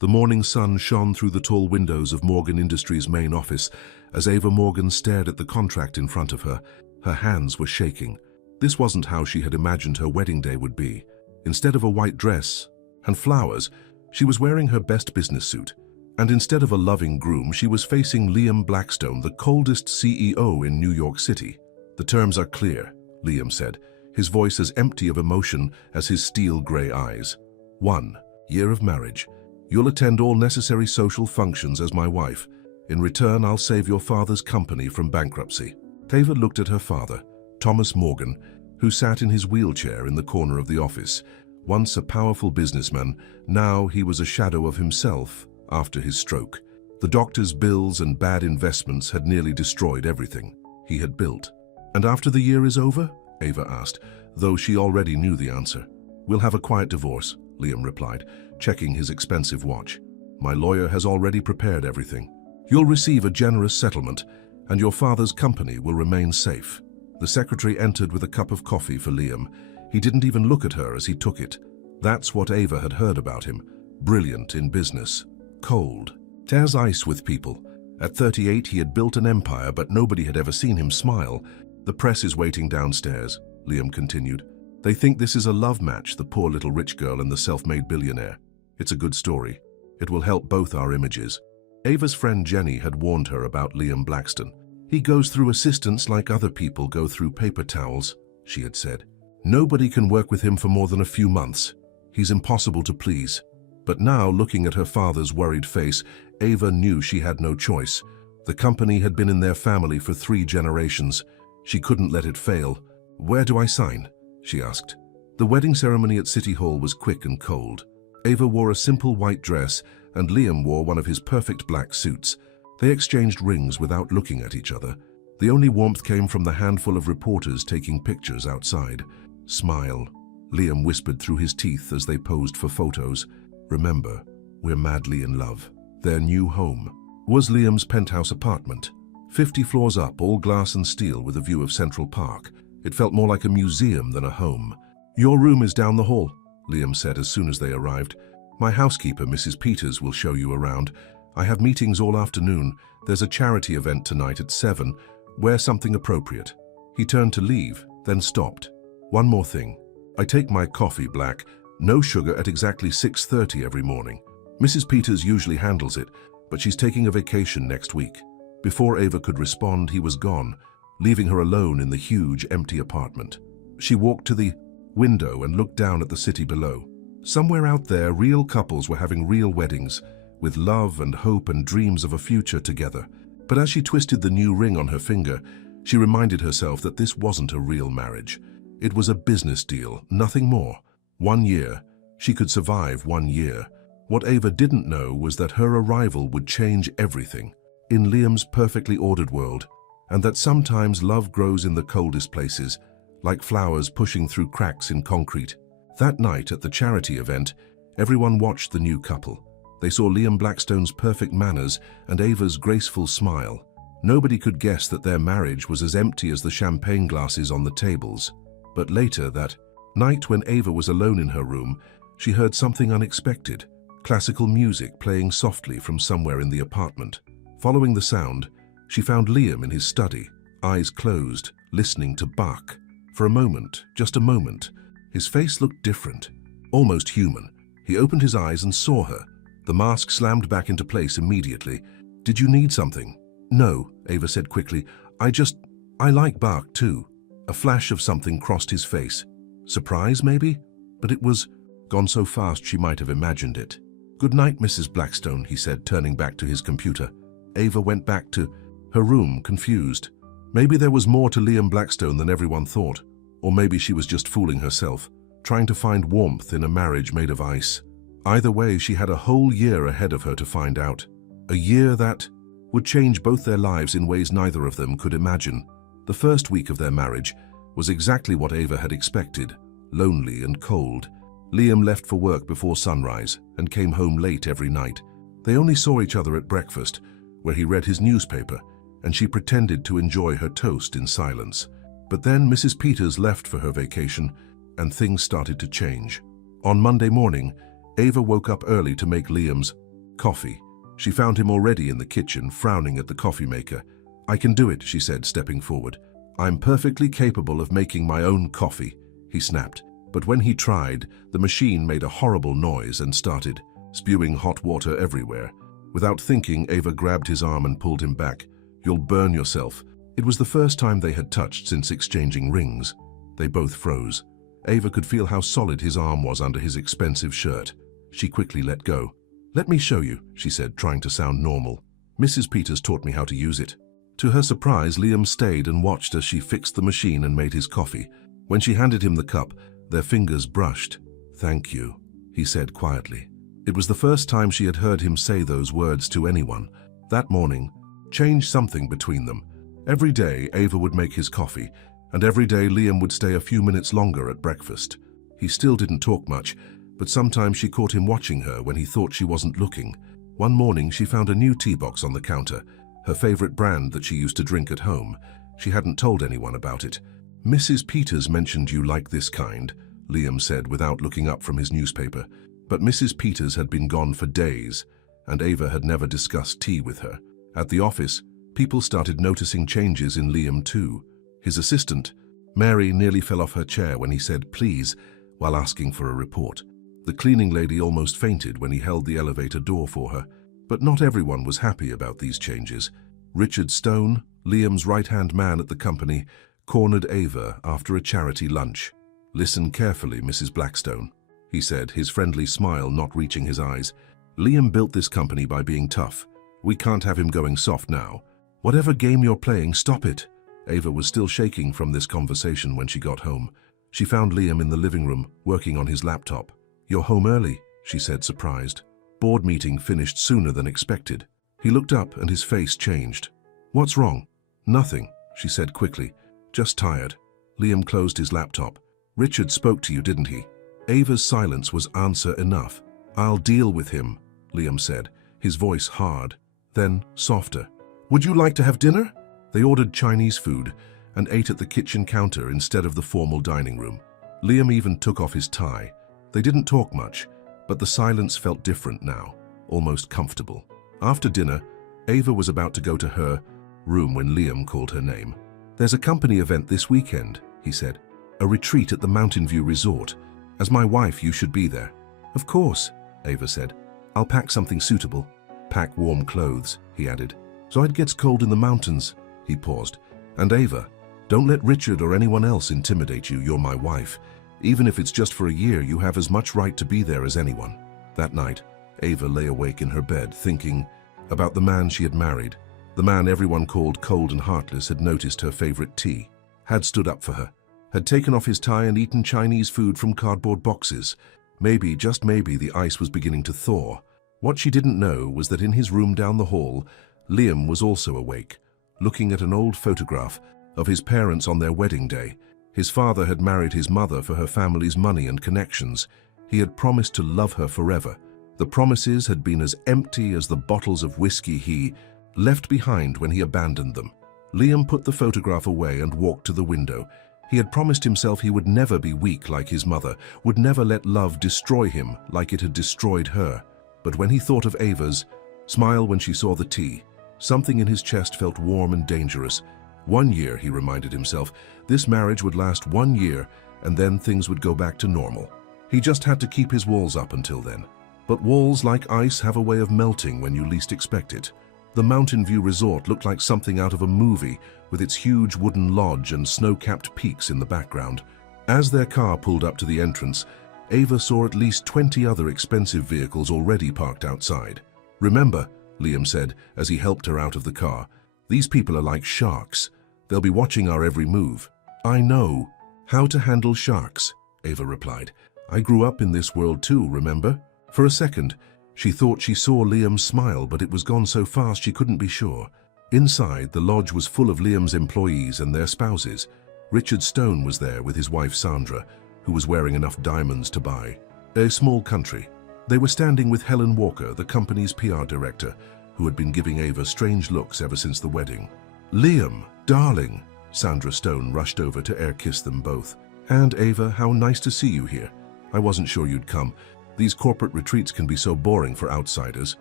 The morning sun shone through the tall windows of Morgan Industries' main office as Ava Morgan stared at the contract in front of her. Her hands were shaking. This wasn't how she had imagined her wedding day would be. Instead of a white dress and flowers, she was wearing her best business suit. And instead of a loving groom, she was facing Liam Blackstone, the coldest CEO in New York City. "The terms are clear," Liam said, his voice as empty of emotion as his steel gray eyes. 1 year of marriage. You'll attend all necessary social functions as my wife. In return, I'll save your father's company from bankruptcy. Ava looked at her father, Thomas Morgan, who sat in his wheelchair in the corner of the office. Once a powerful businessman, now he was a shadow of himself after his stroke. The doctor's bills and bad investments had nearly destroyed everything he had built. "And after the year is over?" Ava asked, though she already knew the answer. "We'll have a quiet divorce," Liam replied, checking his expensive watch. "My lawyer has already prepared everything. You'll receive a generous settlement, and your father's company will remain safe." The secretary entered with a cup of coffee for Liam. He didn't even look at her as he took it. That's what Ava had heard about him. Brilliant in business. Cold. As ice with people. At 38, he had built an empire, but nobody had ever seen him smile. "The press is waiting downstairs," Liam continued. "They think this is a love match, the poor little rich girl and the self-made billionaire. It's a good story. It will help both our images." Ava's friend Jenny had warned her about Liam Blackstone. "He goes through assistants like other people go through paper towels," she had said. "Nobody can work with him for more than a few months. He's impossible to please." But now, looking at her father's worried face, Ava knew she had no choice. The company had been in their family for 3 generations. She couldn't let it fail. "Where do I sign?" she asked. The wedding ceremony at City Hall was quick and cold. Ava wore a simple white dress, and Liam wore one of his perfect black suits. They exchanged rings without looking at each other. The only warmth came from the handful of reporters taking pictures outside. "Smile," Liam whispered through his teeth as they posed for photos. "Remember, we're madly in love." Their new home was Liam's penthouse apartment. 50 floors up, all glass and steel with a view of Central Park. It felt more like a museum than a home. "Your room is down the hall," Liam said as soon as they arrived. "My housekeeper, Mrs. Peters, will show you around. I have meetings all afternoon. There's a charity event tonight at 7. Wear something appropriate." He turned to leave, then stopped. "One more thing. I take my coffee black, no sugar, at exactly 6:30 every morning. Mrs. Peters usually handles it, but she's taking a vacation next week." Before Ava could respond, he was gone, leaving her alone in the huge, empty apartment. She walked to the window and looked down at the city below. Somewhere out there, real couples were having real weddings, with love and hope and dreams of a future together. But as she twisted the new ring on her finger, she reminded herself that this wasn't a real marriage. It was a business deal, nothing more. 1 year. She could survive 1 year. What Ava didn't know was that her arrival would change everything in Liam's perfectly ordered world, and that sometimes love grows in the coldest places, like flowers pushing through cracks in concrete. That night at the charity event, everyone watched the new couple. They saw Liam Blackstone's perfect manners and Ava's graceful smile. Nobody could guess that their marriage was as empty as the champagne glasses on the tables. But later that night, when Ava was alone in her room, she heard something unexpected. Classical music playing softly from somewhere in the apartment. Following the sound, she found Liam in his study, eyes closed, listening to Bach. For a moment, just a moment, his face looked different, almost human. He opened his eyes and saw her. The mask slammed back into place immediately. "Did you need something?" "No," Ava said quickly. I like Bach too." A flash of something crossed his face. Surprise, maybe? But it was gone so fast she might have imagined it. "Good night, Mrs. Blackstone," he said, turning back to his computer. Ava went back to her room, confused. Maybe there was more to Liam Blackstone than everyone thought. Or maybe she was just fooling herself, trying to find warmth in a marriage made of ice. Either way, she had a whole year ahead of her to find out. A year that would change both their lives in ways neither of them could imagine. The first week of their marriage was exactly what Ava had expected, lonely and cold. Liam left for work before sunrise and came home late every night. They only saw each other at breakfast, where he read his newspaper, and she pretended to enjoy her toast in silence. But then Mrs. Peters left for her vacation, and things started to change. On Monday morning, Ava woke up early to make Liam's Coffee. She found him already in the kitchen, frowning at the coffee maker. "I can do it," she said, stepping forward. "I'm perfectly capable of making my own coffee," he snapped. But when he tried, the machine made a horrible noise and started spewing hot water everywhere. Without thinking, Ava grabbed his arm and pulled him back. "You'll burn yourself." It was the first time they had touched since exchanging rings. They both froze. Ava could feel how solid his arm was under his expensive shirt. She quickly let go. "Let me show you," she said, trying to sound normal. "Mrs. Peters taught me how to use it." To her surprise, Liam stayed and watched as she fixed the machine and made his coffee. When she handed him the cup, their fingers brushed. "Thank you," he said quietly. It was the first time she had heard him say those words to anyone. That morning changed something between them. Every day, Ava would make his coffee, and every day Liam would stay a few minutes longer at breakfast. He still didn't talk much, but sometimes she caught him watching her when he thought she wasn't looking. One morning, she found a new tea box on the counter, her favorite brand that she used to drink at home. She hadn't told anyone about it. "Mrs. Peters mentioned you like this kind," Liam said without looking up from his newspaper. But Mrs. Peters had been gone for days, and Ava had never discussed tea with her. At the office, people started noticing changes in Liam too. His assistant, Mary, nearly fell off her chair when he said "please" while asking for a report. The cleaning lady almost fainted when he held the elevator door for her. But not everyone was happy about these changes. Richard Stone, Liam's right-hand man at the company, cornered Ava after a charity lunch. "Listen carefully, Mrs. Blackstone," he said, his friendly smile not reaching his eyes. "Liam built this company by being tough. We can't have him going soft now. Whatever game you're playing, stop it." Ava was still shaking from this conversation when she got home. She found Liam in the living room, working on his laptop. "You're home early," she said, surprised. "Board meeting finished sooner than expected." He looked up and his face changed. "What's wrong?" "Nothing," she said quickly. "Just tired." Liam closed his laptop. "Richard spoke to you, didn't he?" Ava's silence was answer enough. "I'll deal with him," Liam said, his voice hard, then softer. "Would you like to have dinner?" They ordered Chinese food and ate at the kitchen counter instead of the formal dining room. Liam even took off his tie. They didn't talk much, but the silence felt different now, almost comfortable. After dinner, Ava was about to go to her room when Liam called her name. "There's a company event this weekend," he said. "A retreat at the Mountain View Resort. As my wife, you should be there." "Of course," Ava said. "I'll pack something suitable." "Pack warm clothes," he added. "So it gets cold in the mountains." He paused. "And Ava, don't let Richard or anyone else intimidate you. You're my wife. Even if it's just for a year, you have as much right to be there as anyone." That night, Ava lay awake in her bed, thinking about the man she had married. The man everyone called cold and heartless had noticed her favorite tea, had stood up for her, had taken off his tie and eaten Chinese food from cardboard boxes. Maybe, just maybe, the ice was beginning to thaw. What she didn't know was that in his room down the hall, Liam was also awake, looking at an old photograph of his parents on their wedding day. His father had married his mother for her family's money and connections. He had promised to love her forever. The promises had been as empty as the bottles of whiskey he left behind when he abandoned them. Liam put the photograph away and walked to the window. He had promised himself he would never be weak like his mother, would never let love destroy him like it had destroyed her. But when he thought of Ava's smile when she saw the tea, something in his chest felt warm and dangerous. 1 year, he reminded himself. This marriage would last 1 year, and then things would go back to normal. He just had to keep his walls up until then. But walls, like ice, have a way of melting when you least expect it. The Mountain View Resort looked like something out of a movie, with its huge wooden lodge and snow-capped peaks in the background. As their car pulled up to the entrance, Ava saw at least 20 other expensive vehicles already parked outside. "Remember," Liam said as he helped her out of the car, "these people are like sharks. They'll be watching our every move." "I know how to handle sharks," Ava replied. "I grew up in this world too, remember?" For a second, she thought she saw Liam smile, but it was gone so fast she couldn't be sure. Inside, the lodge was full of Liam's employees and their spouses. Richard Stone was there with his wife Sandra, who was wearing enough diamonds to buy. A small country. They were standing with Helen Walker, the company's PR director, who had been giving Ava strange looks ever since the wedding. "Liam, darling," Sandra Stone rushed over to air-kiss them both. "And Ava, how nice to see you here. I wasn't sure you'd come. These corporate retreats can be so boring for outsiders."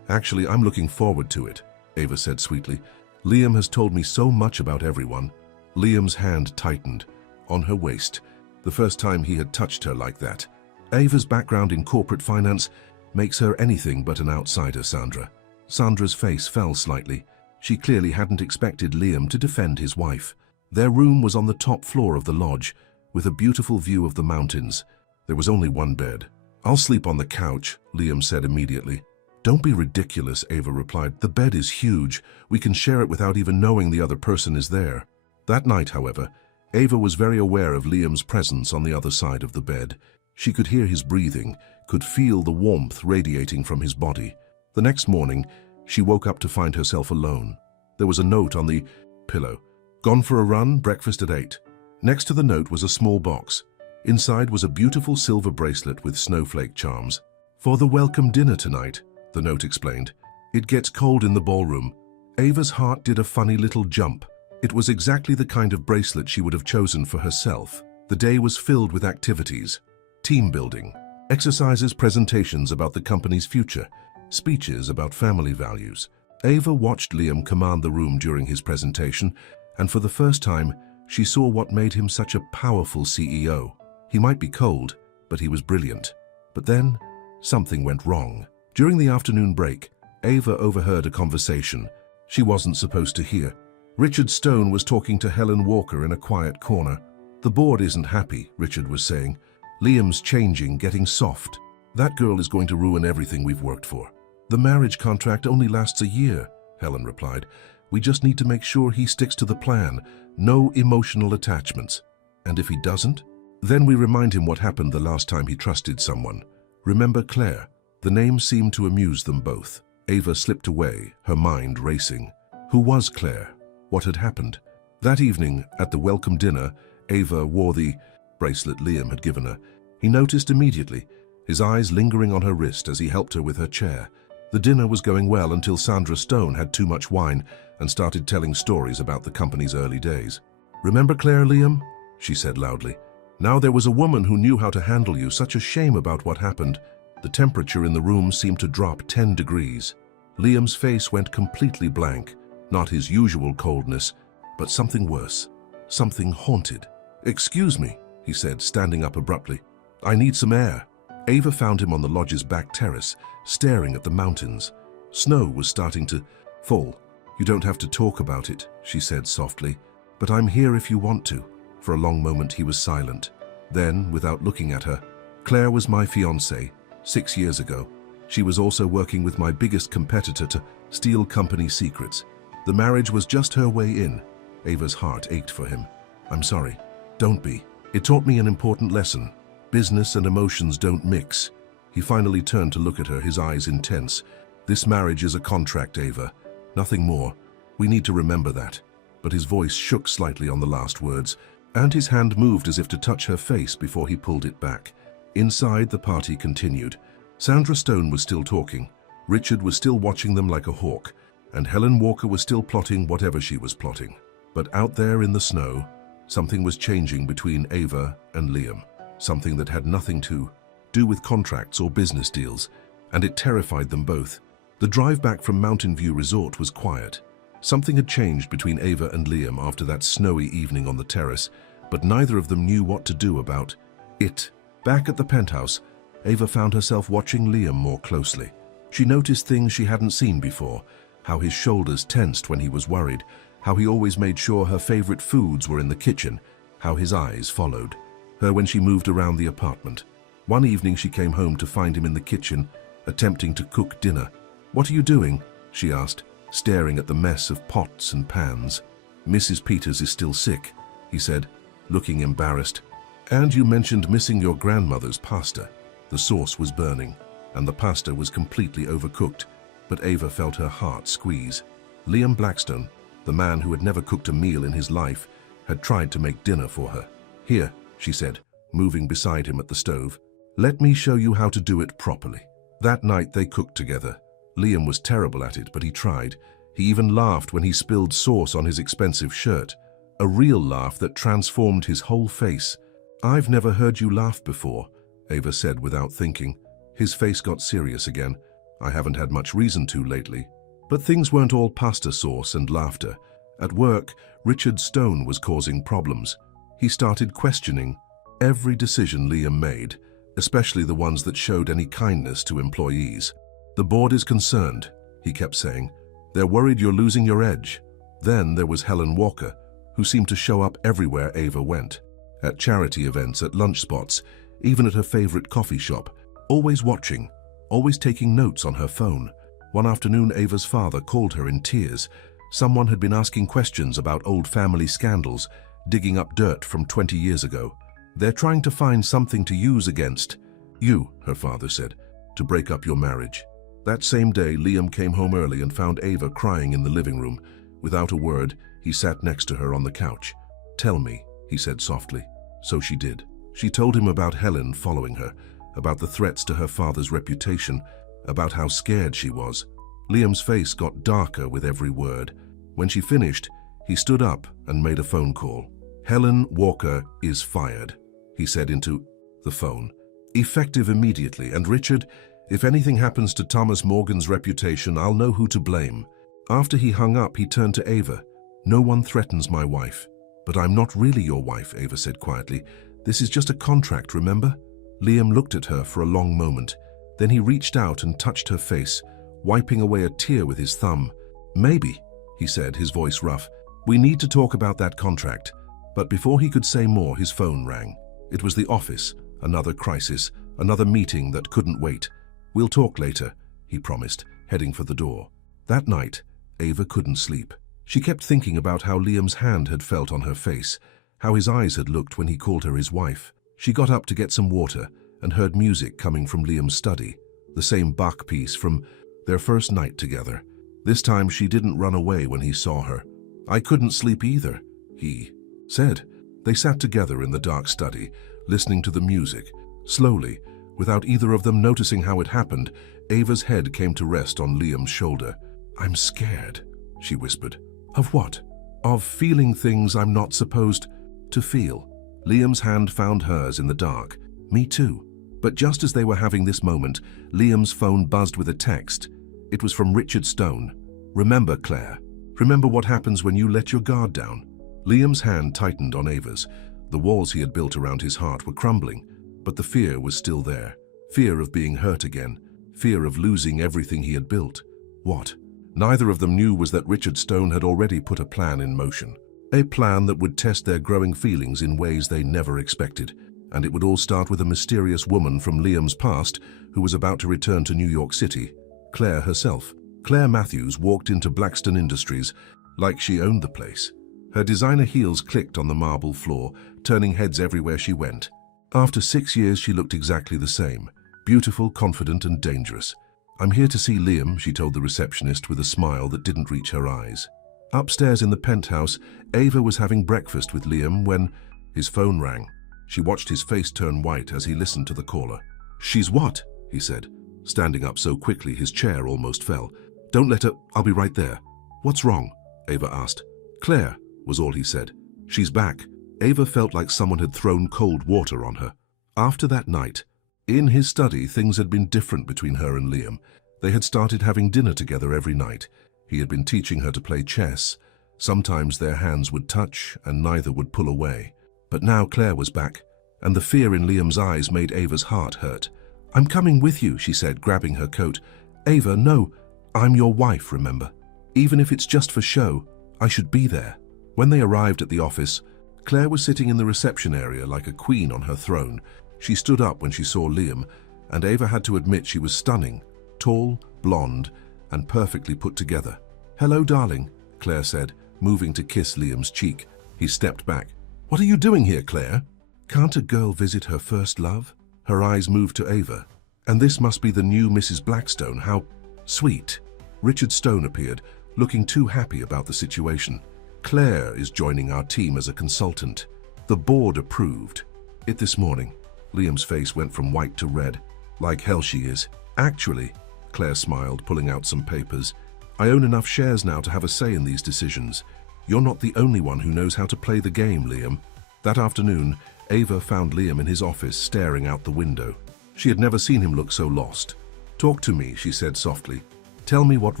Actually, I'm looking forward to it, Ava said sweetly. Liam has told me so much about everyone. Liam's hand tightened on her waist, the first time he had touched her like that. Ava's background in corporate finance makes her anything but an outsider, Sandra. Sandra's face fell slightly. She clearly hadn't expected Liam to defend his wife. Their room was on the top floor of the lodge, with a beautiful view of the mountains. There was only one bed. I'll sleep on the couch, Liam said immediately. Don't be ridiculous, Ava replied. The bed is huge. We can share it without even knowing the other person is there. That night, however, Ava was very aware of Liam's presence on the other side of the bed. She could hear his breathing, could feel the warmth radiating from his body. The next morning, she woke up to find herself alone. There was a note on the pillow. Gone for a run, breakfast at 8. Next to the note was a small box. Inside was a beautiful silver bracelet with snowflake charms. For the welcome dinner tonight, the note explained. It gets cold in the ballroom. Ava's heart did a funny little jump. It was exactly the kind of bracelet she would have chosen for herself. The day was filled with activities, team building, exercises, presentations about the company's future, speeches about family values. Ava watched Liam command the room during his presentation, and for the first time, she saw what made him such a powerful CEO. He might be cold, but he was brilliant. But then, something went wrong. During the afternoon break, Ava overheard a conversation she wasn't supposed to hear. Richard Stone was talking to Helen Walker in a quiet corner. The board isn't happy, Richard was saying. Liam's changing, getting soft. That girl is going to ruin everything we've worked for. The marriage contract only lasts a year, Helen replied. We just need to make sure he sticks to the plan. No emotional attachments. And if he doesn't? Then we remind him what happened the last time he trusted someone. Remember Clare? The name seemed to amuse them both. Ava slipped away, her mind racing. Who was Clare? What had happened? That evening, at the welcome dinner, Ava wore the bracelet Liam had given her. He noticed immediately, his eyes lingering on her wrist as he helped her with her chair. The dinner was going well until Sandra Stone had too much wine and started telling stories about the company's early days. Remember Clare, Liam? She said loudly. Now there was a woman who knew how to handle you. Such a shame about what happened. The temperature in the room seemed to drop 10 degrees. Liam's face went completely blank. Not his usual coldness, but something worse. Something haunted. Excuse me, he said, standing up abruptly. I need some air. Ava found him on the lodge's back terrace, staring at the mountains. Snow was starting to fall. You don't have to talk about it, she said softly, but I'm here if you want to. For a long moment he was silent. Then, without looking at her, Claire was my fiancée, 6 years ago. She was also working with my biggest competitor to steal company secrets. The marriage was just her way in. Ava's heart ached for him. I'm sorry. Don't be. It taught me an important lesson. Business and emotions don't mix. He finally turned to look at her, his eyes intense. This marriage is a contract, Ava. Nothing more. We need to remember that. But his voice shook slightly on the last words, and his hand moved as if to touch her face before he pulled it back. Inside, the party continued. Sandra Stone was still talking. Richard was still watching them like a hawk, and Helen Walker was still plotting whatever she was plotting. But out there in the snow, something was changing between Ava and Liam. Something that had nothing to do with contracts or business deals, and it terrified them both. The drive back from Mountain View Resort was quiet. Something had changed between Ava and Liam after that snowy evening on the terrace, but neither of them knew what to do about it. Back at the penthouse, Ava found herself watching Liam more closely. She noticed things she hadn't seen before, how his shoulders tensed when he was worried, how he always made sure her favorite foods were in the kitchen, how his eyes followed her when she moved around the apartment. One evening she came home to find him in the kitchen, attempting to cook dinner. What are you doing? She asked, staring at the mess of pots and pans. Mrs. Peters is still sick, he said, looking embarrassed. And you mentioned missing your grandmother's pasta. The sauce was burning, and the pasta was completely overcooked, but Ava felt her heart squeeze. Liam Blackstone, the man who had never cooked a meal in his life, had tried to make dinner for her. Here, she said, moving beside him at the stove. Let me show you how to do it properly. That night they cooked together. Liam was terrible at it, but he tried. He even laughed when he spilled sauce on his expensive shirt. A real laugh that transformed his whole face. I've never heard you laugh before, Ava said without thinking. His face got serious again. I haven't had much reason to lately. But things weren't all pasta sauce and laughter. At work, Richard Stone was causing problems. He started questioning every decision Liam made, especially the ones that showed any kindness to employees. "The board is concerned," he kept saying. "They're worried you're losing your edge." Then there was Helen Walker, who seemed to show up everywhere Ava went. At charity events, at lunch spots, even at her favorite coffee shop, always watching, always taking notes on her phone. One afternoon, Ava's father called her in tears. Someone had been asking questions about old family scandals, digging up dirt from 20 years ago. "They're trying to find something to use against you," her father said, "to break up your marriage." That same day, Liam came home early and found Ava crying in the living room. Without a word, he sat next to her on the couch. "Tell me," he said softly. So she did. She told him about Helen following her, about the threats to her father's reputation, about how scared she was. Liam's face got darker with every word. When she finished, he stood up and made a phone call. "Helen Walker is fired," he said into the phone. "Effective immediately, and Richard, if anything happens to Thomas Morgan's reputation, I'll know who to blame." After he hung up, he turned to Ava. "No one threatens my wife." "But I'm not really your wife," Ava said quietly. "This is just a contract, remember?" Liam looked at her for a long moment. Then he reached out and touched her face, wiping away a tear with his thumb. "Maybe," he said, his voice rough. "We need to talk about that contract." But before he could say more, his phone rang. It was the office, another crisis, another meeting that couldn't wait. "We'll talk later," he promised, heading for the door. That night, Ava couldn't sleep. She kept thinking about how Liam's hand had felt on her face, how his eyes had looked when he called her his wife. She got up to get some water and heard music coming from Liam's study, the same Bach piece from their first night together. This time she didn't run away when he saw her. "I couldn't sleep either," he said. They sat together in the dark study, listening to the music. Slowly, without either of them noticing how it happened, Ava's head came to rest on Liam's shoulder. "I'm scared," she whispered. "Of what?" "Of feeling things I'm not supposed to feel." Liam's hand found hers in the dark. "Me too." But just as they were having this moment, Liam's phone buzzed with a text. It was from Richard Stone. "Remember, Claire. Remember what happens when you let your guard down." Liam's hand tightened on Ava's. The walls he had built around his heart were crumbling, but the fear was still there. Fear of being hurt again. Fear of losing everything he had built. What neither of them knew was that Richard Stone had already put a plan in motion. A plan that would test their growing feelings in ways they never expected. And it would all start with a mysterious woman from Liam's past who was about to return to New York City. Claire herself. Claire Matthews walked into Blackstone Industries like she owned the place. Her designer heels clicked on the marble floor, turning heads everywhere she went. After 6 years, she looked exactly the same. Beautiful, confident, and dangerous. "I'm here to see Liam," she told the receptionist with a smile that didn't reach her eyes. Upstairs in the penthouse, Ava was having breakfast with Liam when his phone rang. She watched his face turn white as he listened to the caller. "She's what?" he said, standing up so quickly his chair almost fell. "Don't let her, I'll be right there." "What's wrong?" Ava asked. "Claire," was all he said. "She's back." Ava felt like someone had thrown cold water on her. After that night, in his study, things had been different between her and Liam. They had started having dinner together every night. He had been teaching her to play chess. Sometimes their hands would touch and neither would pull away. But now Claire was back, and the fear in Liam's eyes made Ava's heart hurt. "I'm coming with you," she said, grabbing her coat. "Ava, no, I'm your wife, remember? Even if it's just for show, I should be there." When they arrived at the office, Claire was sitting in the reception area like a queen on her throne. She stood up when she saw Liam, and Ava had to admit she was stunning, tall, blonde, and perfectly put together. "Hello, darling," Claire said, moving to kiss Liam's cheek. He stepped back. "What are you doing here, Claire?" "Can't a girl visit her first love?" Her eyes moved to Ava. "And this must be the new Mrs. Blackstone. How sweet." Richard Stone appeared, looking too happy about the situation. "Claire is joining our team as a consultant. The board approved it this morning." Liam's face went from white to red. "Like hell she is." "Actually," Claire smiled, pulling out some papers, "I own enough shares now to have a say in these decisions. You're not the only one who knows how to play the game, Liam." That afternoon, Ava found Liam in his office staring out the window. She had never seen him look so lost. "Talk to me," she said softly. "Tell me what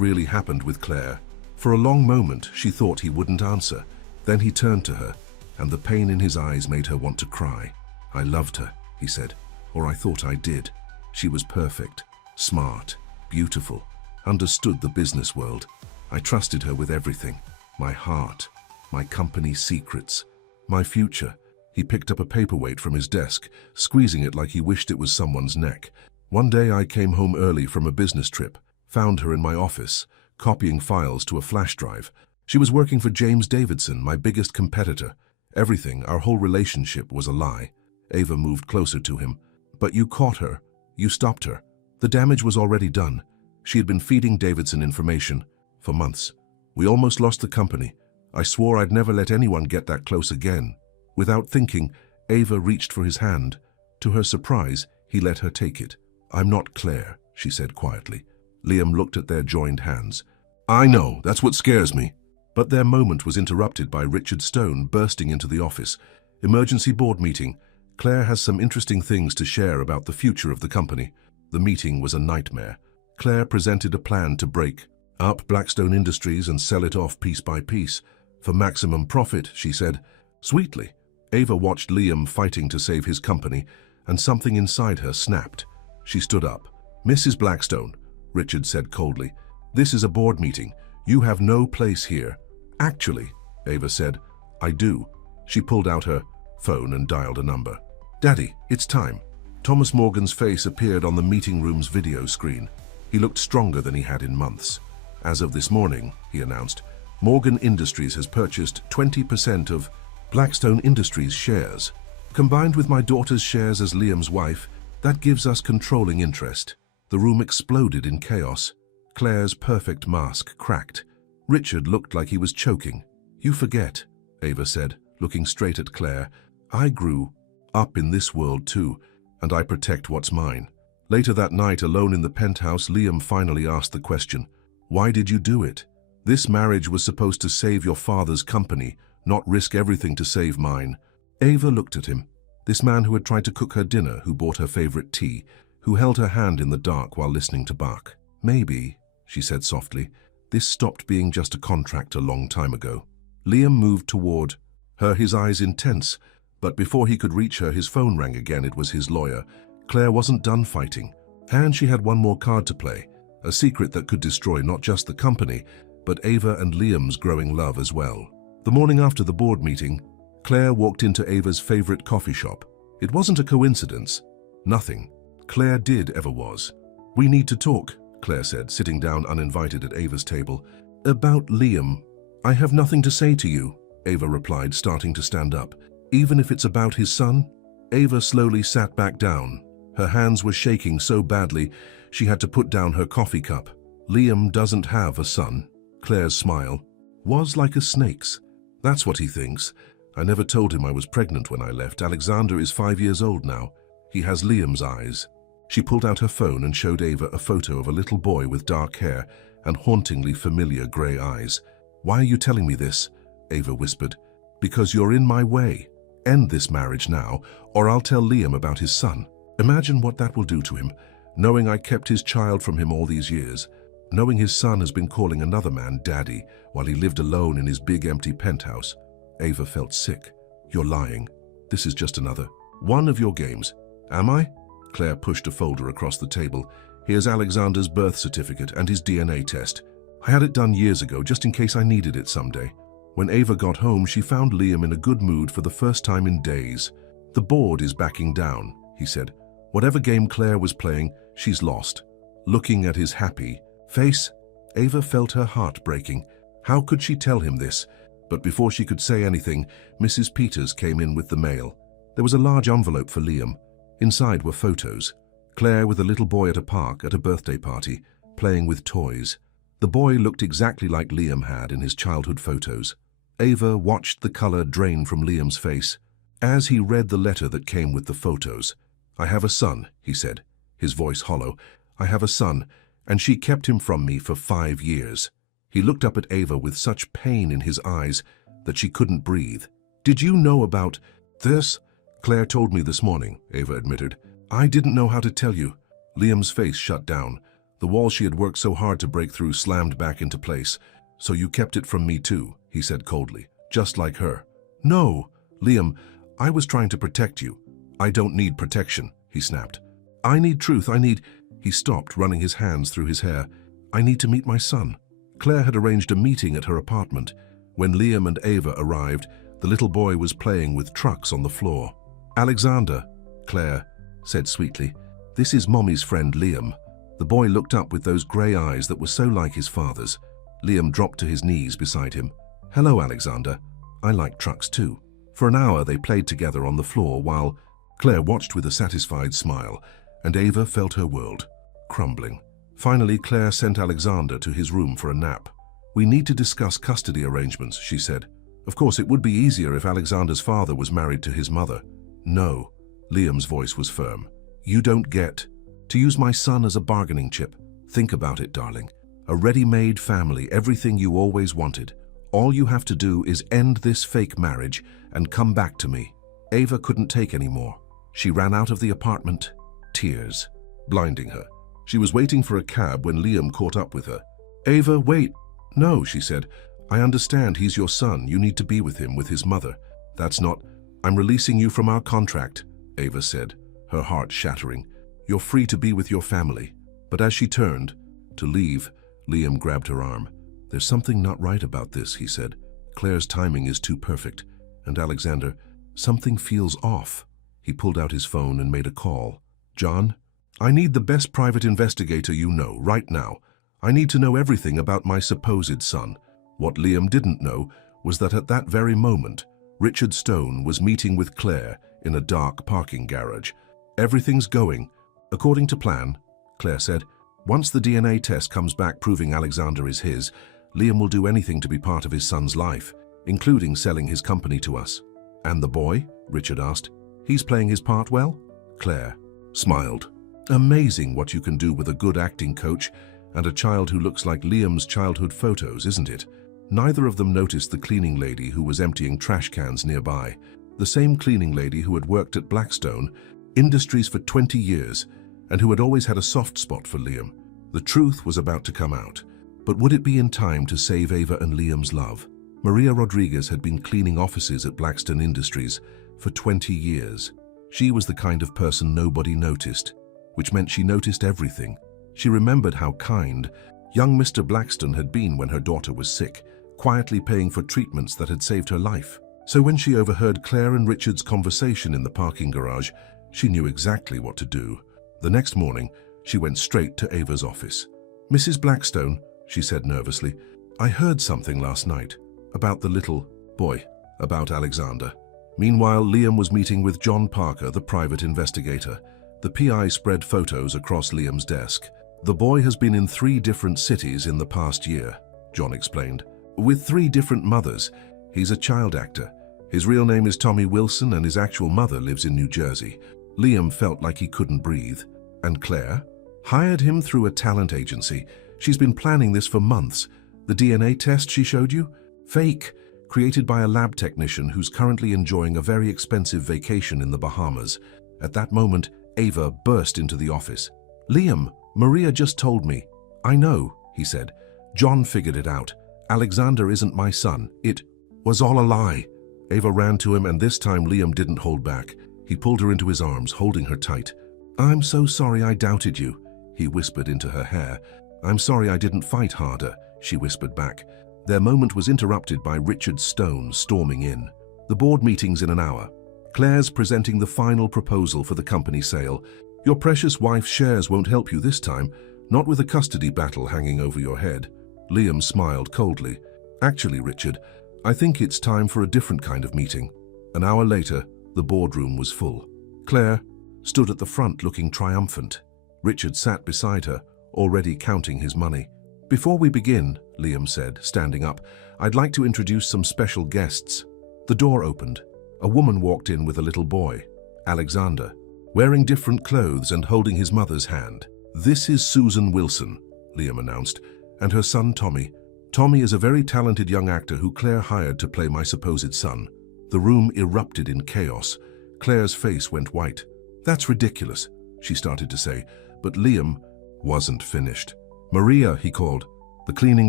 really happened with Claire." For a long moment, she thought he wouldn't answer. Then he turned to her, and the pain in his eyes made her want to cry. "I loved her," he said, "or I thought I did. She was perfect, smart, beautiful, understood the business world. I trusted her with everything. My heart, my company's secrets, my future." He picked up a paperweight from his desk, squeezing it like he wished it was someone's neck. "One day I came home early from a business trip, found her in my office, copying files to a flash drive. She was working for James Davidson, my biggest competitor. Everything, our whole relationship, was a lie." Ava moved closer to him. "But you caught her. You stopped her. The damage was already done. She had been feeding Davidson information for months. We almost lost the company. I swore I'd never let anyone get that close again." Without thinking, Ava reached for his hand. To her surprise, he let her take it. "I'm not Claire," she said quietly. Liam looked at their joined hands. "I know, that's what scares me." But their moment was interrupted by Richard Stone bursting into the office. "Emergency board meeting. Claire has some interesting things to share about the future of the company." The meeting was a nightmare. Claire presented a plan to break up Blackstone Industries and sell it off piece by piece. "For maximum profit," she said. Sweetly, Ava watched Liam fighting to save his company, and something inside her snapped. She stood up. "Mrs. Blackstone," Richard said coldly, "this is a board meeting. You have no place here." "Actually," Ava said, "I do." She pulled out her phone and dialed a number. "Daddy, it's time." Thomas Morgan's face appeared on the meeting room's video screen. He looked stronger than he had in months. "As of this morning," he announced, "Morgan Industries has purchased 20% of Blackstone Industries shares. Combined with my daughter's shares as Liam's wife, that gives us controlling interest." The room exploded in chaos. Claire's perfect mask cracked. Richard looked like he was choking. "You forget," Ava said, looking straight at Claire. "I grew up in this world too, and I protect what's mine." Later that night, alone in the penthouse, Liam finally asked the question, "Why did you do it? This marriage was supposed to save your father's company, not risk everything to save mine." Ava looked at him. This man who had tried to cook her dinner, who bought her favorite tea, who held her hand in the dark while listening to Bach. "Maybe," she said softly, "this stopped being just a contract a long time ago." Liam moved toward her, his eyes intense, but before he could reach her, his phone rang again. It was his lawyer. Claire wasn't done fighting, and she had one more card to play, a secret that could destroy not just the company, but Ava and Liam's growing love as well. The morning after the board meeting, Claire walked into Ava's favorite coffee shop. It wasn't a coincidence. Nothing. Claire did ever was. "We need to talk," Claire said, sitting down uninvited at Ava's table. "About Liam." "I have nothing to say to you," Ava replied, starting to stand up. "Even if it's about his son?" Ava slowly sat back down. Her hands were shaking so badly, she had to put down her coffee cup. "Liam doesn't have a son." Claire's smile was like a snake's. "That's what he thinks. I never told him I was pregnant when I left. Alexander is 5 years old now. He has Liam's eyes." She pulled out her phone and showed Ava a photo of a little boy with dark hair and hauntingly familiar grey eyes. "Why are you telling me this?" Ava whispered. "Because you're in my way. End this marriage now, or I'll tell Liam about his son. Imagine what that will do to him, knowing I kept his child from him all these years, knowing his son has been calling another man daddy while he lived alone in his big empty penthouse." Ava felt sick. "You're lying. This is just another one of your games." "Am I?" Claire pushed a folder across the table. "Here's Alexander's birth certificate and his DNA test. I had it done years ago, just in case I needed it someday." When Ava got home, she found Liam in a good mood for the first time in days. "The board is backing down," he said. "Whatever game Claire was playing, she's lost." Looking at his happy face, Ava felt her heart breaking. How could she tell him this? But before she could say anything, Mrs. Peters came in with the mail. There was a large envelope for Liam. Inside were photos. Claire with a little boy at a park at a birthday party, playing with toys. The boy looked exactly like Liam had in his childhood photos. Ava watched the color drain from Liam's face as he read the letter that came with the photos. "I have a son," he said, his voice hollow. "I have a son, and she kept him from me for 5 years." He looked up at Ava with such pain in his eyes that she couldn't breathe. "Did you know about this?" "Claire told me this morning," Ava admitted. "I didn't know how to tell you. Liam's face shut down. The wall she had worked so hard to break through slammed back into place. "So you kept it from me too," he said coldly, "just like her." "No, Liam, I was trying to protect you." "I don't need protection," he snapped. "I need truth, I need—" He stopped, running his hands through his hair. "I need to meet my son." Claire had arranged a meeting at her apartment. When Liam and Ava arrived, the little boy was playing with trucks on the floor. "Alexander," Claire said sweetly, "this is Mommy's friend Liam." The boy looked up with those grey eyes that were so like his father's. Liam dropped to his knees beside him. "Hello, Alexander. I like trucks too." For an hour they played together on the floor while Claire watched with a satisfied smile, and Ava felt her world crumbling. Finally, Claire sent Alexander to his room for a nap. "We need to discuss custody arrangements," she said. "Of course, it would be easier if Alexander's father was married to his mother." "No," Liam's voice was firm. "You don't get to use my son as a bargaining chip. Think about it, darling. A ready-made family, everything you always wanted. All you have to do is end this fake marriage and come back to me." Ava couldn't take any more. She ran out of the apartment, tears blinding her. She was waiting for a cab when Liam caught up with her. "Ava, wait." "No," she said. "I understand he's your son. You need to be with him, with his mother. That's not—" "I'm releasing you from our contract," Ava said, her heart shattering. "You're free to be with your family." But as she turned to leave, Liam grabbed her arm. "There's something not right about this," he said. "Claire's timing is too perfect. And Alexander, something feels off." He pulled out his phone and made a call. "John, I need the best private investigator you know, right now. I need to know everything about my supposed son." What Liam didn't know was that at that very moment, Richard Stone was meeting with Claire in a dark parking garage. "Everything's going according to plan," Claire said. "Once the DNA test comes back proving Alexander is his, Liam will do anything to be part of his son's life, including selling his company to us." "And the boy?" Richard asked. "He's playing his part well?" Claire smiled. "Amazing what you can do with a good acting coach and a child who looks like Liam's childhood photos, isn't it?" Neither of them noticed the cleaning lady who was emptying trash cans nearby. The same cleaning lady who had worked at Blackstone Industries for 20 years and who had always had a soft spot for Liam. The truth was about to come out. But would it be in time to save Ava and Liam's love? Maria Rodriguez had been cleaning offices at Blackstone Industries for 20 years. She was the kind of person nobody noticed, which meant she noticed everything. She remembered how kind young Mr. Blackstone had been when her daughter was sick, quietly paying for treatments that had saved her life. So when she overheard Claire and Richard's conversation in the parking garage, she knew exactly what to do. The next morning, she went straight to Ava's office. "Mrs. Blackstone," she said nervously, "I heard something last night about the little boy, about Alexander." Meanwhile, Liam was meeting with John Parker, the private investigator. The PI spread photos across Liam's desk. "The boy has been in 3 different cities in the past year," John explained. "With 3 different mothers. He's a child actor. His real name is Tommy Wilson and his actual mother lives in New Jersey." Liam felt like he couldn't breathe. "And Claire?" "Hired him through a talent agency. She's been planning this for months. The DNA test she showed you? Fake. Created by a lab technician who's currently enjoying a very expensive vacation in the Bahamas." At that moment, Ava burst into the office. "Liam, Maria just told me." "I know," he said. "John figured it out. Alexander isn't my son. It was all a lie." Ava ran to him, and this time Liam didn't hold back. He pulled her into his arms, holding her tight. "I'm so sorry I doubted you," he whispered into her hair. "I'm sorry I didn't fight harder," she whispered back. Their moment was interrupted by Richard Stone storming in. "The board meeting's in an hour. Claire's presenting the final proposal for the company sale. Your precious wife's shares won't help you this time, not with a custody battle hanging over your head." Liam smiled coldly. "Actually, Richard, I think it's time for a different kind of meeting." An hour later, the boardroom was full. Claire stood at the front looking triumphant. Richard sat beside her, already counting his money. "Before we begin," Liam said, standing up, "I'd like to introduce some special guests." The door opened. A woman walked in with a little boy, Alexander, wearing different clothes and holding his mother's hand. "This is Susan Wilson," Liam announced, "and her son Tommy. Tommy is a very talented young actor who Claire hired to play my supposed son." The room erupted in chaos. Claire's face went white. "That's ridiculous," she started to say, But Liam wasn't finished. "Maria," he called. The cleaning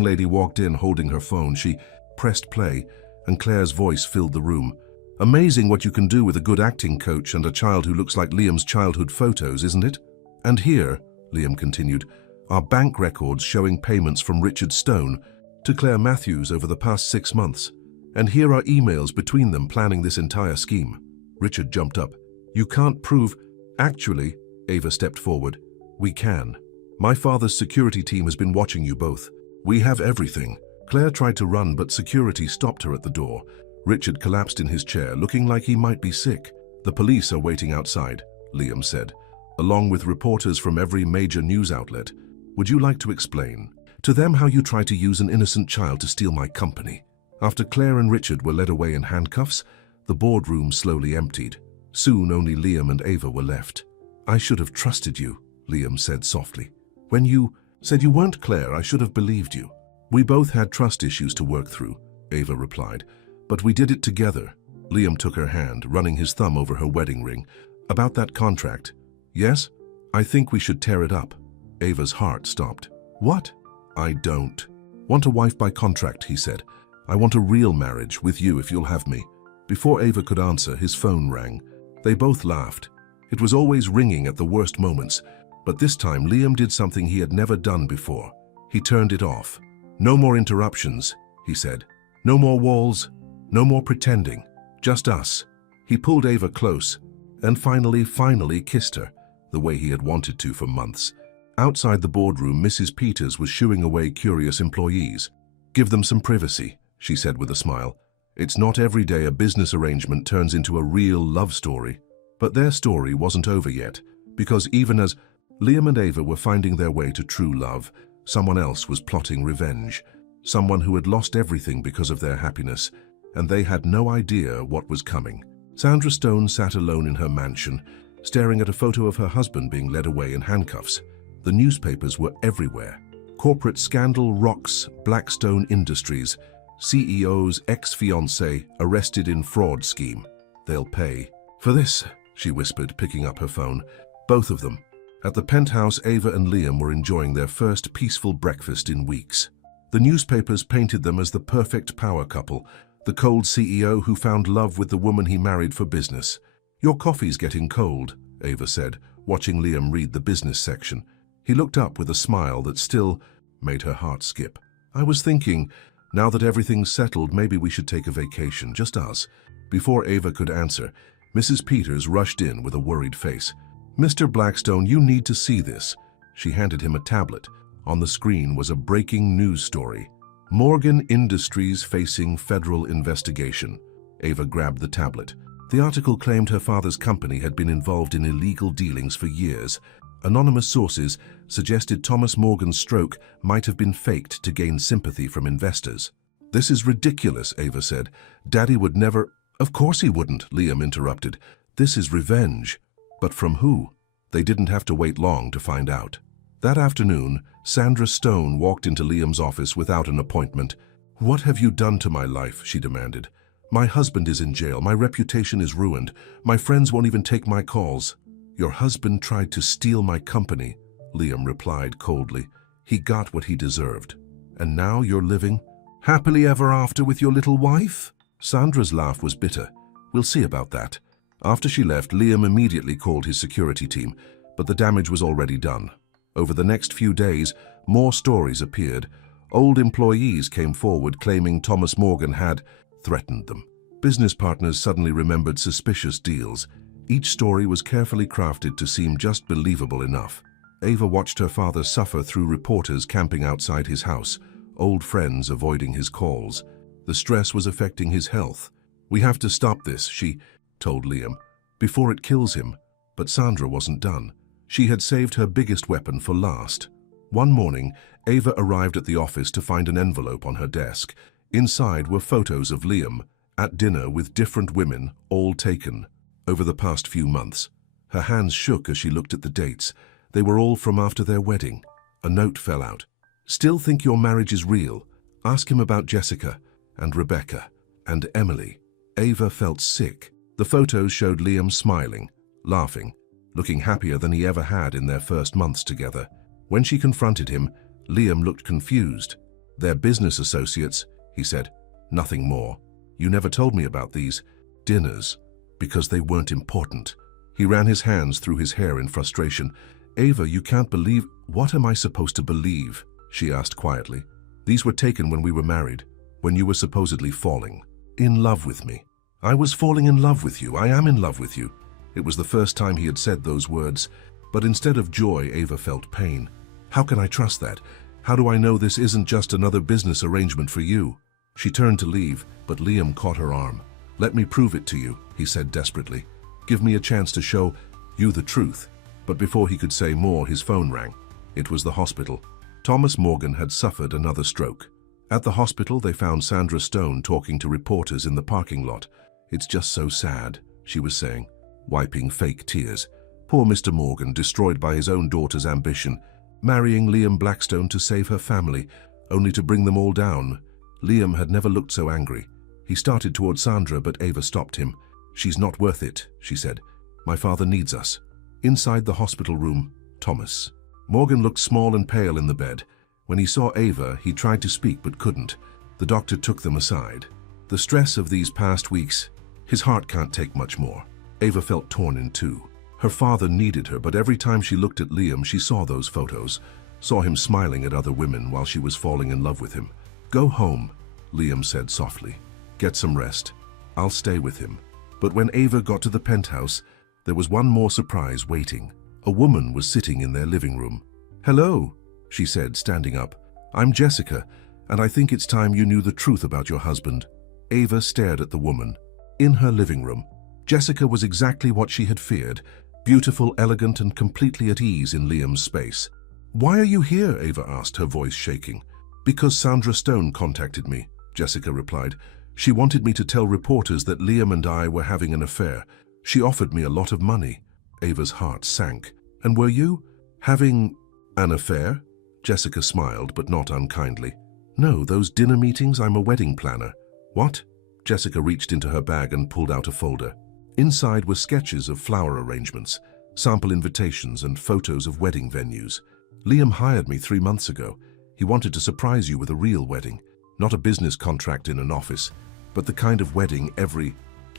lady walked in holding her phone. She pressed play, and Claire's voice filled the room. "Amazing what you can do with a good acting coach and a child who looks like Liam's childhood photos, isn't it? And here," Liam continued, "are bank records showing payments from Richard Stone to Claire Matthews over the past 6 months. And here are emails between them planning this entire scheme." Richard jumped up. "You can't prove—" "Actually," Ava stepped forward, "we can. My father's security team has been watching you both. We have everything." Claire tried to run, but security stopped her at the door. Richard collapsed in his chair, looking like he might be sick. "The police are waiting outside," Liam said, "along with reporters from every major news outlet. Would you like to explain to them how you tried to use an innocent child to steal my company?" After Claire and Richard were led away in handcuffs, the boardroom slowly emptied. Soon only Liam and Ava were left. "I should have trusted you," Liam said softly. "When you said you weren't Claire, I should have believed you." "We both had trust issues to work through," Ava replied, "but we did it together." Liam took her hand, running his thumb over her wedding ring. "About that contract." "Yes? I think we should tear it up." Ava's heart stopped. "What?" "I don't want a wife by contract," he said. "I want a real marriage with you if you'll have me." Before Ava could answer, his phone rang. They both laughed. It was always ringing at the worst moments, but this time Liam did something he had never done before. He turned it off. "No more interruptions," he said. "No more walls, no more pretending. Just us." He pulled Ava close and finally kissed her, the way he had wanted to for months. Outside the boardroom, Mrs. Peters was shooing away curious employees. "Give them some privacy," she said with a smile. "It's not every day a business arrangement turns into a real love story." But their story wasn't over yet, because even as Liam and Ava were finding their way to true love, someone else was plotting revenge. Someone who had lost everything because of their happiness, and they had no idea what was coming. Sandra Stone sat alone in her mansion, staring at a photo of her husband being led away in handcuffs. The newspapers were everywhere. "Corporate scandal rocks Blackstone Industries. CEO's ex-fiancé arrested in fraud scheme. They'll pay for this," she whispered, picking up her phone. "Both of them." At the penthouse, Ava and Liam were enjoying their first peaceful breakfast in weeks. The newspapers painted them as the perfect power couple, the cold CEO who found love with the woman he married for business. "Your coffee's getting cold," Ava said, watching Liam read the business section. He looked up with a smile that still made her heart skip. "I was thinking, now that everything's settled, maybe we should take a vacation, just us." Before Ava could answer, Mrs. Peters rushed in with a worried face. "Mr. Blackstone, you need to see this." She handed him a tablet. On the screen was a breaking news story. "Morgan Industries facing federal investigation." Ava grabbed the tablet. The article claimed her father's company had been involved in illegal dealings for years. Anonymous sources suggested Thomas Morgan's stroke might have been faked to gain sympathy from investors. "This is ridiculous," Ava said. "Daddy would never—" "Of course he wouldn't," Liam interrupted. "This is revenge." But from who? They didn't have to wait long to find out. That afternoon, Sandra Stone walked into Liam's office without an appointment. "What have you done to my life?" she demanded. "My husband is in jail. My reputation is ruined. My friends won't even take my calls." "Your husband tried to steal my company," Liam replied coldly. "He got what he deserved. And now you're living happily ever after with your little wife?" Sandra's laugh was bitter. "We'll see about that." After she left, Liam immediately called his security team, but the damage was already done. Over the next few days, more stories appeared. Old employees came forward claiming Thomas Morgan had threatened them. Business partners suddenly remembered suspicious deals. Each story was carefully crafted to seem just believable enough. Ava watched her father suffer through reporters camping outside his house, old friends avoiding his calls. The stress was affecting his health. "We have to stop this," she told Liam, "before it kills him." But Sandra wasn't done. She had saved her biggest weapon for last. One morning, Ava arrived at the office to find an envelope on her desk. Inside were photos of Liam at dinner with different women, all taken over the past few months. Her hands shook as she looked at the dates. They were all from after their wedding. A note fell out. "Still think your marriage is real? Ask him about Jessica and Rebecca and Emily." Ava felt sick. The photos showed Liam smiling, laughing, looking happier than he ever had in their first months together. When she confronted him, Liam looked confused. "They're business associates," he said. "Nothing more. You never told me about these dinners because they weren't important." He ran his hands through his hair in frustration. "Ava, you can't believe—" "What am I supposed to believe?" she asked quietly. "These were taken when we were married, when you were supposedly falling in love with me." "I was falling in love with you. I am in love with you." It was the first time he had said those words, but instead of joy, Ava felt pain. "How can I trust that? How do I know this isn't just another business arrangement for you?" She turned to leave, but Liam caught her arm. "Let me prove it to you," he said desperately. "Give me a chance to show you the truth." But before he could say more, his phone rang. It was the hospital. Thomas Morgan had suffered another stroke. At the hospital, they found Sandra Stone talking to reporters in the parking lot. "It's just so sad," she was saying, wiping fake tears. "Poor Mr. Morgan, destroyed by his own daughter's ambition, marrying Liam Blackstone to save her family, only to bring them all down." Liam had never looked so angry. He started toward Sandra, but Ava stopped him. "She's not worth it," she said. "My father needs us." Inside the hospital room, Thomas. Morgan looked small and pale in the bed. When he saw Ava, he tried to speak but couldn't. The doctor took them aside. The stress of these past weeks, his heart can't take much more. Ava felt torn in two. Her father needed her, but every time she looked at Liam, she saw those photos, saw him smiling at other women while she was falling in love with him. "Go home," Liam said softly. "Get some rest. I'll stay with him." But when Ava got to the penthouse, there was one more surprise waiting. A woman was sitting in their living room. "Hello," she said, standing up. "I'm Jessica, and I think it's time you knew the truth about your husband." Ava stared at the woman. In her living room, Jessica was exactly what she had feared, beautiful, elegant, and completely at ease in Liam's space. "Why are you here?" Ava asked, her voice shaking. "Because Sandra Stone contacted me," Jessica replied. "She wanted me to tell reporters that Liam and I were having an affair. She offered me a lot of money." Ava's heart sank. "And were you having an affair?" Jessica smiled, but not unkindly. "No, those dinner meetings, I'm a wedding planner." "What?" Jessica reached into her bag and pulled out a folder. Inside were sketches of flower arrangements, sample invitations, and photos of wedding venues. "Liam hired me 3 months ago. He wanted to surprise you with a real wedding, not a business contract in an office, but the kind of wedding every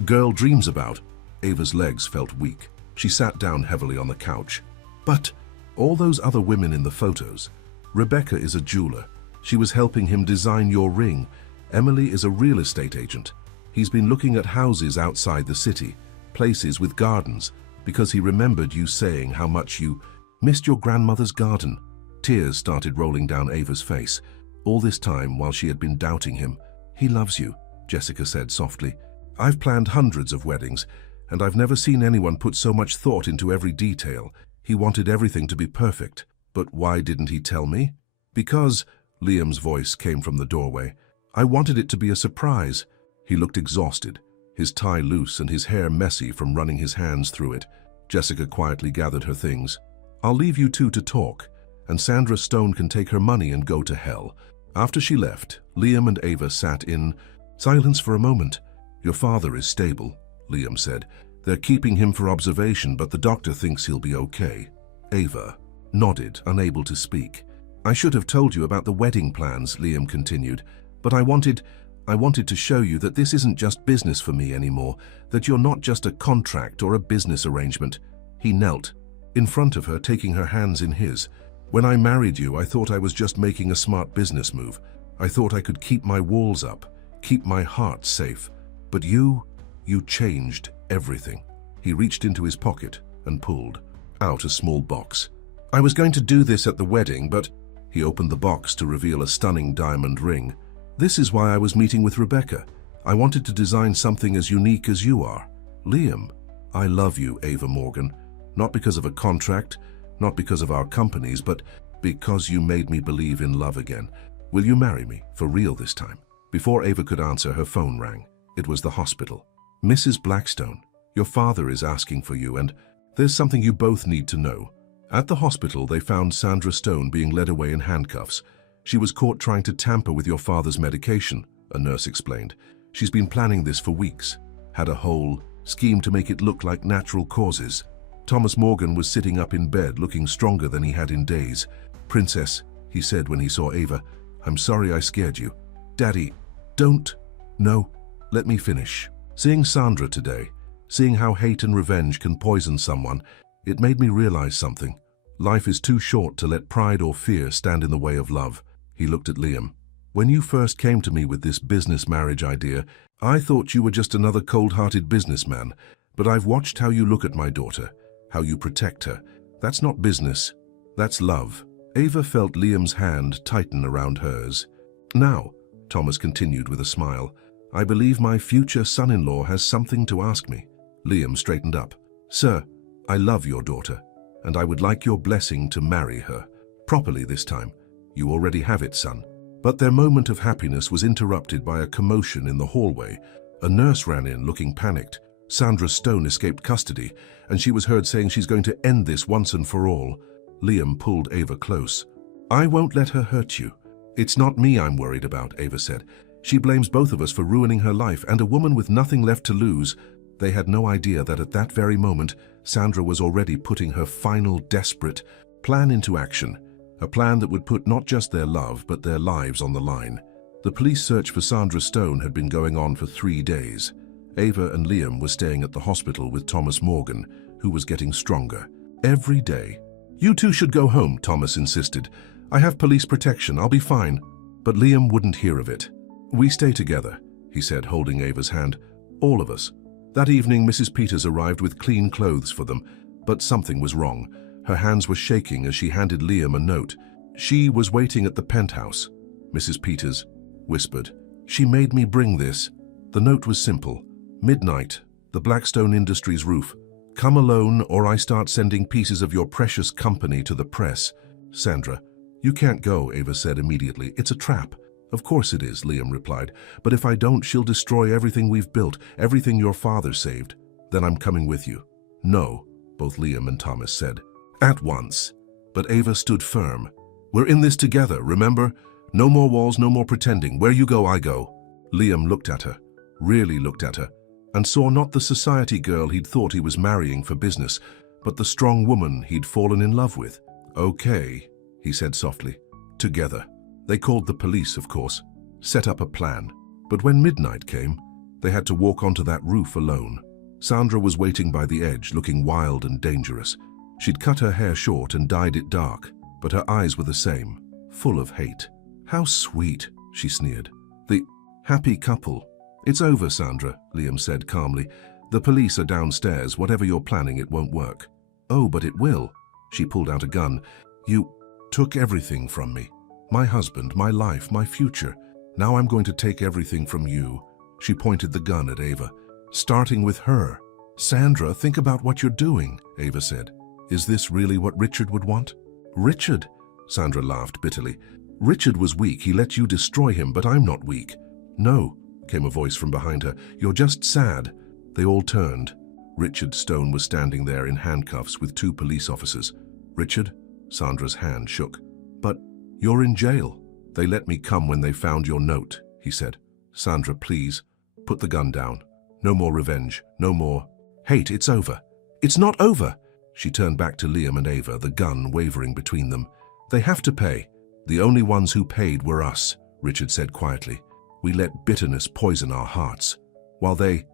girl dreams about." Ava's legs felt weak. She sat down heavily on the couch. "But all those other women in the photos. Rebecca is a jeweler. She was helping him design your ring. Emily is a real estate agent. He's been looking at houses outside the city, places with gardens, because he remembered you saying how much you missed your grandmother's garden." Tears started rolling down Ava's face. All this time, while she had been doubting him. "He loves you," Jessica said softly. "I've planned hundreds of weddings, and I've never seen anyone put so much thought into every detail. He wanted everything to be perfect. But why didn't he tell me?" "Because," Liam's voice came from the doorway, "I wanted it to be a surprise." He looked exhausted, his tie loose and his hair messy from running his hands through it. Jessica quietly gathered her things. "I'll leave you two to talk, and Sandra Stone can take her money and go to hell." After she left, Liam and Ava sat in silence for a moment. "Your father is stable," Liam said. "They're keeping him for observation, but the doctor thinks he'll be okay." Ava nodded, unable to speak. "I should have told you about the wedding plans," Liam continued, "but I wanted to show you that this isn't just business for me anymore, that you're not just a contract or a business arrangement." He knelt in front of her, taking her hands in his. "When I married you, I thought I was just making a smart business move. I thought I could keep my walls up, keep my heart safe. But you changed everything." He reached into his pocket and pulled out a small box. "I was going to do this at the wedding, but—" He opened the box to reveal a stunning diamond ring. "This is why I was meeting with Rebecca. I wanted to design something as unique as you are." "Liam, I love you, Ava Morgan. Not because of a contract, not because of our companies, but because you made me believe in love again. Will you marry me, for real this time?" Before Ava could answer, her phone rang. It was the hospital. "Mrs. Blackstone, your father is asking for you, and there's something you both need to know." At the hospital, they found Sandra Stone being led away in handcuffs. "She was caught trying to tamper with your father's medication," a nurse explained. "She's been planning this for weeks, had a whole scheme to make it look like natural causes." Thomas Morgan was sitting up in bed, looking stronger than he had in days. "Princess," he said when he saw Ava, "I'm sorry I scared you." "Daddy, don't." "No, let me finish." Seeing Sandra today, seeing how hate and revenge can poison someone, it made me realize something. Life is too short to let pride or fear stand in the way of love. He looked at Liam. "When you first came to me with this business marriage idea, I thought you were just another cold-hearted businessman, but I've watched how you look at my daughter, how you protect her. That's not business, that's love." Ava felt Liam's hand tighten around hers. "Now," Thomas continued with a smile, "I believe my future son-in-law has something to ask me." Liam straightened up. "Sir, I love your daughter, and I would like your blessing to marry her. Properly this time. You already have it, son." But their moment of happiness was interrupted by a commotion in the hallway. A nurse ran in, looking panicked. Sandra Stone escaped custody, and she was heard saying she's going to end this once and for all. Liam pulled Ava close. "I won't let her hurt you." "It's not me I'm worried about," Ava said. "She blames both of us for ruining her life, and a woman with nothing left to lose." They had no idea that at that very moment, Sandra was already putting her final desperate plan into action. A plan that would put not just their love, but their lives on the line. The police search for Sandra Stone had been going on for 3 days. Ava and Liam were staying at the hospital with Thomas Morgan, who was getting stronger. Every day. "You two should go home," Thomas insisted. "I have police protection, I'll be fine." But Liam wouldn't hear of it. "We stay together," he said, holding Ava's hand. "All of us." That evening, Mrs. Peters arrived with clean clothes for them, but something was wrong. Her hands were shaking as she handed Liam a note. "She was waiting at the penthouse," Mrs. Peters whispered. "She made me bring this." The note was simple. "Midnight, the Blackstone Industries roof. Come alone or I start sending pieces of your precious company to the press. Sandra." "You can't go," Ava said immediately. "It's a trap." "Of course it is," Liam replied. "But if I don't, she'll destroy everything we've built, everything your father saved." "Then I'm coming with you." "No," both Liam and Thomas said. "At once." But Ava stood firm. "We're in this together, remember? No more walls, no more pretending. Where you go, I go." Liam looked at her, really looked at her, and saw not the society girl he'd thought he was marrying for business, but the strong woman he'd fallen in love with. "Okay," he said softly. "Together." They called the police, of course, set up a plan. But when midnight came, they had to walk onto that roof alone. Sandra was waiting by the edge, looking wild and dangerous. She'd cut her hair short and dyed it dark, but her eyes were the same, full of hate. "How sweet," she sneered. "The happy couple." "It's over, Sandra," Liam said calmly. "The police are downstairs. Whatever you're planning, it won't work." "Oh, but it will." She pulled out a gun. "You took everything from me. My husband, my life, my future. Now I'm going to take everything from you." She pointed the gun at Ava. "Starting with her." "Sandra, think about what you're doing," Ava said. "Is this really what Richard would want?" "Richard?" Sandra laughed bitterly. "Richard was weak. He let you destroy him, but I'm not weak." "No," came a voice from behind her. "You're just sad." They all turned. Richard Stone was standing there in handcuffs with 2 police officers. "Richard?" Sandra's hand shook. "But you're in jail." "They let me come when they found your note," he said. "Sandra, please, put the gun down. No more revenge, no more hate. It's over." "It's not over." She turned back to Liam and Ava, the gun wavering between them. "They have to pay." "The only ones who paid were us," Richard said quietly. "We let bitterness poison our hearts. While they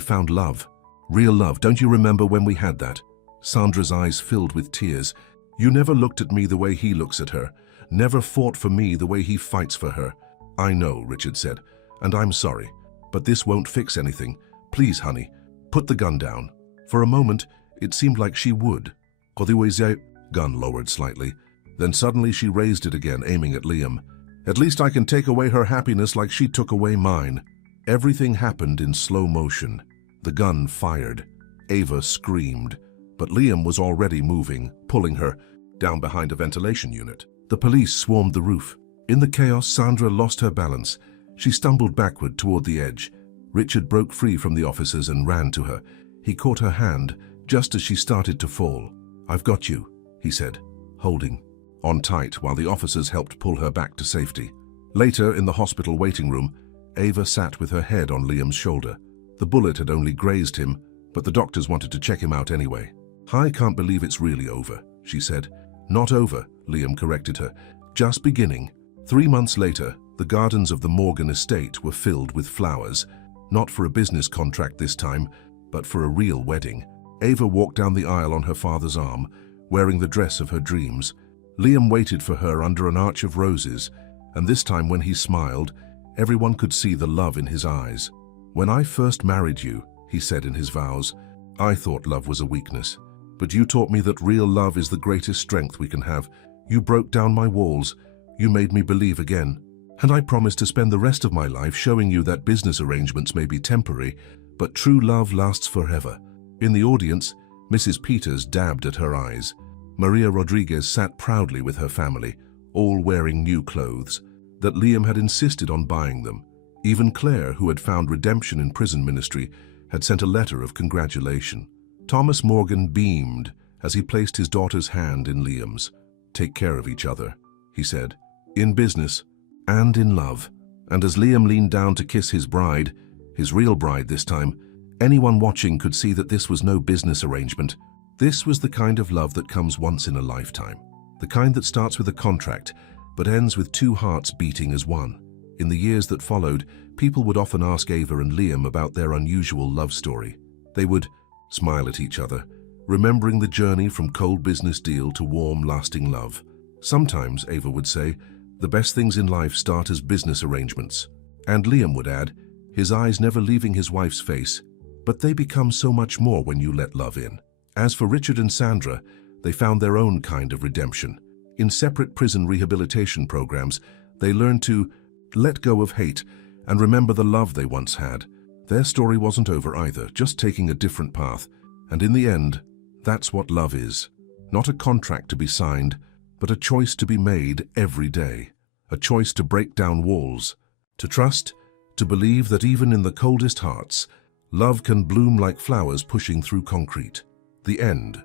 found love. Real love. Don't you remember when we had that?" Sandra's eyes filled with tears. "You never looked at me the way he looks at her. Never fought for me the way he fights for her." "I know," Richard said, "and I'm sorry. But this won't fix anything. Please, honey, put the gun down." For a moment, it seemed like she would. Gun lowered slightly. Then suddenly she raised it again, aiming at Liam. "At least I can take away her happiness like she took away mine." Everything happened in slow motion. The gun fired. Ava screamed. But Liam was already moving, pulling her down behind a ventilation unit. The police swarmed the roof. In the chaos, Sandra lost her balance. She stumbled backward toward the edge. Richard broke free from the officers and ran to her. He caught her hand just as she started to fall. "I've got you," he said, holding on tight while the officers helped pull her back to safety. Later, in the hospital waiting room, Ava sat with her head on Liam's shoulder. The bullet had only grazed him, but the doctors wanted to check him out anyway. "I can't believe it's really over," she said. "Not over," Liam corrected her. "Just beginning." 3 months later, the gardens of the Morgan estate were filled with flowers, not for a business contract this time, but for a real wedding. Ava walked down the aisle on her father's arm, wearing the dress of her dreams. Liam waited for her under an arch of roses, and this time when he smiled, everyone could see the love in his eyes. "When I first married you," he said in his vows, "I thought love was a weakness. But you taught me that real love is the greatest strength we can have. You broke down my walls. You made me believe again. And I promise to spend the rest of my life showing you that business arrangements may be temporary, but true love lasts forever." In the audience, Mrs. Peters dabbed at her eyes. Maria Rodriguez sat proudly with her family, all wearing new clothes, that Liam had insisted on buying them. Even Clare, who had found redemption in prison ministry, had sent a letter of congratulation. Thomas Morgan beamed as he placed his daughter's hand in Liam's. "Take care of each other," he said, "in business and in love." And as Liam leaned down to kiss his bride, his real bride this time, anyone watching could see that this was no business arrangement. This was the kind of love that comes once in a lifetime. The kind that starts with a contract, but ends with two hearts beating as one. In the years that followed, people would often ask Ava and Liam about their unusual love story. They would smile at each other, remembering the journey from cold business deal to warm, lasting love. Sometimes, Ava would say, "The best things in life start as business arrangements." And Liam would add, his eyes never leaving his wife's face, "But they become so much more when you let love in." As for Richard and Sandra, they found their own kind of redemption. In separate prison rehabilitation programs, they learned to let go of hate and remember the love they once had. Their story wasn't over either, just taking a different path. And in the end, that's what love is. Not a contract to be signed, but a choice to be made every day. A choice to break down walls, to trust, to believe that even in the coldest hearts, love can bloom like flowers pushing through concrete. The end.